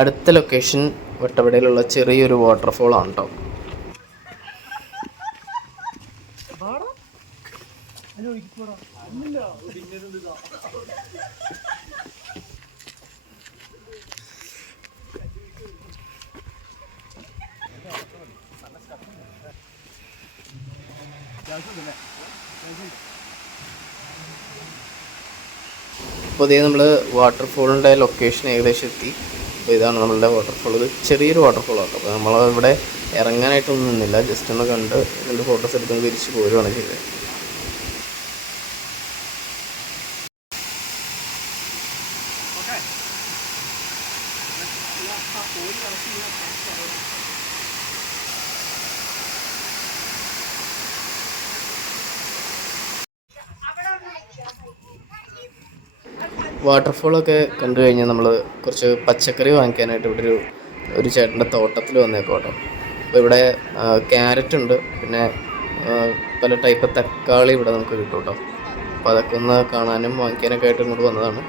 അടുത്ത ലൊക്കേഷൻ വട്ടവടയിലുള്ള ചെറിയൊരു വാട്ടർഫോളാണ് കേട്ടോ. അപ്പോൾ ഇതേ നമ്മൾ വാട്ടർഫോളിൻ്റെ ലൊക്കേഷൻ ഏകദേശം എത്തി. അപ്പോൾ ഇതാണ് നമ്മളുടെ വാട്ടർഫോൾ. ഇത് ചെറിയൊരു വാട്ടർഫോളാണ്. അപ്പോൾ നമ്മൾ ഇവിടെ ഇറങ്ങാനായിട്ടൊന്നും നിന്നില്ല, ജസ്റ്റ് ഒന്ന് കണ്ട് രണ്ട് ഫോട്ടോസ് എടുത്ത് തിരിച്ച് പോരുകയാണ് ചെയ്തത്. വാട്ടർഫോളൊക്കെ കണ്ടു കഴിഞ്ഞാൽ നമ്മൾ കുറച്ച് പച്ചക്കറി വാങ്ങിക്കാനായിട്ട് ഇവിടെ ഒരു ചേട്ടൻ്റെ തോട്ടത്തിൽ വന്നേക്കോ കേട്ടോ. അപ്പോൾ ഇവിടെ ക്യാരറ്റ് ഉണ്ട്, പിന്നെ പല ടൈപ്പ് തക്കാളി ഇവിടെ നമുക്ക് കിട്ടും കേട്ടോ. അപ്പോൾ അതൊക്കെ ഒന്ന് കാണാനും വാങ്ങിക്കാനൊക്കെ ആയിട്ട് ഇങ്ങോട്ട് വന്നതാണ്.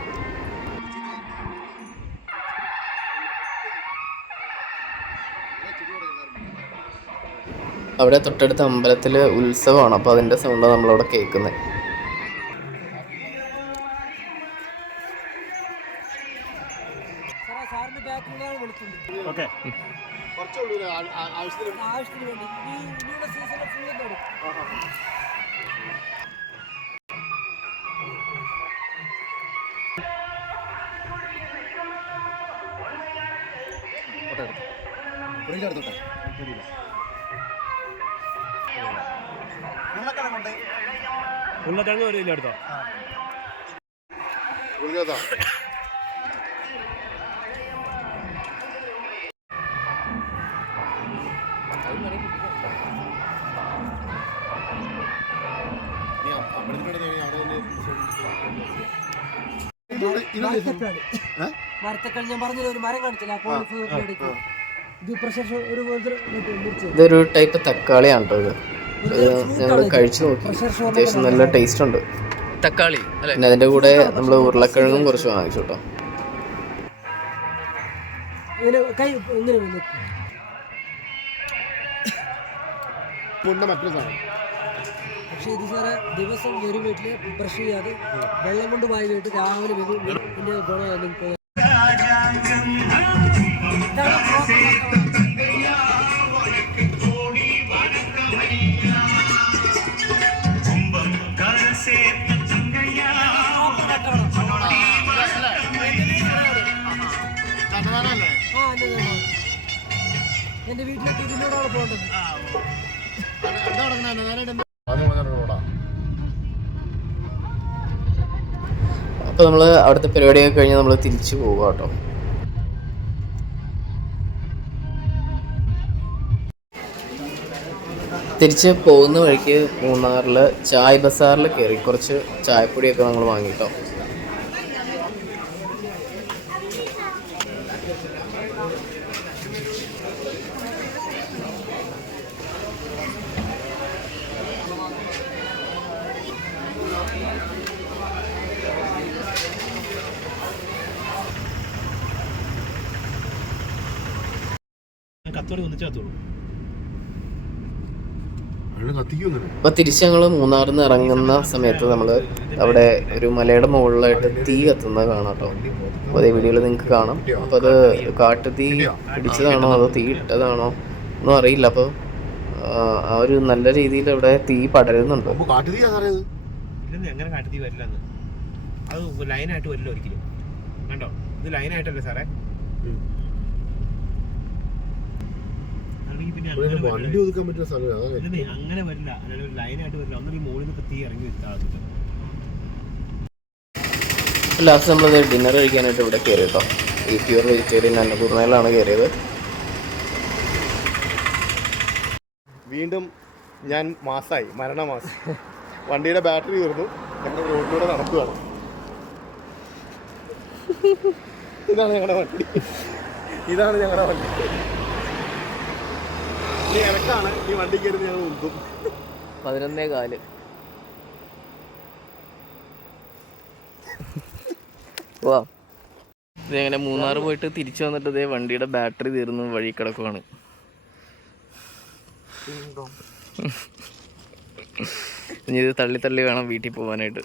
അവിടെ തൊട്ടടുത്ത അമ്പലത്തിൽ ഉത്സവമാണ്, അപ്പോൾ അതിൻ്റെ സൗണ്ടാണ് നമ്മളവിടെ കേൾക്കുന്നത്. ഉരുളക്കിഴങ്ങ് ഒരു കിലോ എടുത്തോ. ഞാൻ പറഞ്ഞ ഒരു മരം കാണിച്ചില്ല. ഇതൊരു ടൈപ്പ് തക്കാളിയാണ് കേട്ടോ. ഇത് ഞങ്ങൾ കഴിച്ചു നോക്കി, അത്യാവശ്യം നല്ല ടേസ്റ്റ് ഉണ്ട് തക്കാളി. പിന്നെ അതിൻ്റെ കൂടെ നമ്മൾ ഉരുളക്കിഴങ്ങും കുറച്ച് വാങ്ങിച്ചു കേട്ടോ. പക്ഷെ ഇത് സാറേ ദിവസം ഒരു വീട്ടില് ബ്രഷ് ചെയ്യാതെ വെള്ളം കൊണ്ട് വായി വീട്ട് രാവിലെ ഇതിന്റെ ഗുണം നിങ്ങൾക്ക് എന്റെ വീട്ടിലേക്ക് ഇതിനോടാണ് പോകേണ്ടത്. അപ്പോൾ നമ്മൾ അവിടുത്തെ പരിപാടിയൊക്കെ കഴിഞ്ഞ് നമ്മൾ തിരിച്ചു പോവുക കേട്ടോ. തിരിച്ച് പോകുന്ന വഴിക്ക് മൂന്നാറിൽ ചായ് ബസാറിൽ കയറി കുറച്ച് ചായപ്പൊടിയൊക്കെ നമ്മൾ വാങ്ങിട്ടോ. അപ്പോൾ തിരിച്ച് ഞങ്ങൾ മൂന്നാറിൽ നിന്ന് ഇറങ്ങുന്ന സമയത്ത് നമ്മൾ അവിടെ ഒരു മലയുടെ മുകളിലായിട്ട് തീ കത്തുന്നത് കാണാം കേട്ടോ. അപ്പോൾ അതേ വീഡിയോയിൽ നിങ്ങൾക്ക് കാണാം. അപ്പോൾ അത് കാട്ടുതീ പിടിച്ചതാണോ അതോ തീ ഇട്ടതാണോ ഒന്നും അറിയില്ല. അപ്പോൾ ആ ഒരു നല്ല രീതിയിൽ അവിടെ തീ പടരുന്നുണ്ട്. എങ്ങനെ കാട്ടുതീ വരില്ലെന്ന് അത് ലൈനായിട്ട് വരില്ല ഒരിക്കലും. കണ്ടോ, ഇത് ലൈനായിട്ടല്ലേ സാറേ? വണ്ടി ഒതുക്കാൻ പറ്റുന്ന സ്ഥലം അങ്ങനെ വരില്ല, ഒരു ലൈനായിട്ട് വരില്ല. ഒന്നൊരു മുകളിൽ നിന്നൊക്കെ തീ ഇറങ്ങി താഴത്തിട്ട്. ലാസ്റ്റ് നമ്മളത് ഡിന്നർ കഴിക്കാനായിട്ട് ഇവിടെ കയറി കേട്ടോ. ഈ പ്യൂർ വെജിറ്റേറിയൻ അന്നപൂർണയിലാണ് കയറിയത്. വീണ്ടും ഞാൻ മാസമായി, മരണമാസം. വണ്ടിയുടെ ബാറ്ററി തീർന്നു, ഞങ്ങൾ റോഡിലൂടെ നടക്കുകയാണ്. ഇതാണ് ഞങ്ങളുടെ വണ്ടി, ഇതാണ് ഞങ്ങളുടെ വണ്ടി. ഈ ഇറക്കാണ്, ഈ വണ്ടി കയറി ഞങ്ങൾ ഉന്തും. 11:15. പോവാം. ഇതങ്ങനെ മൂന്നാർ പോയിട്ട് തിരിച്ചു വന്നിട്ട് ഇതേ വണ്ടിയുടെ ബാറ്ററി തീർന്ന് വഴി കിടക്കുവാണ്. ഇനി ഇത് തള്ളി തള്ളി വേണം വീട്ടിൽ പോകാനായിട്ട്.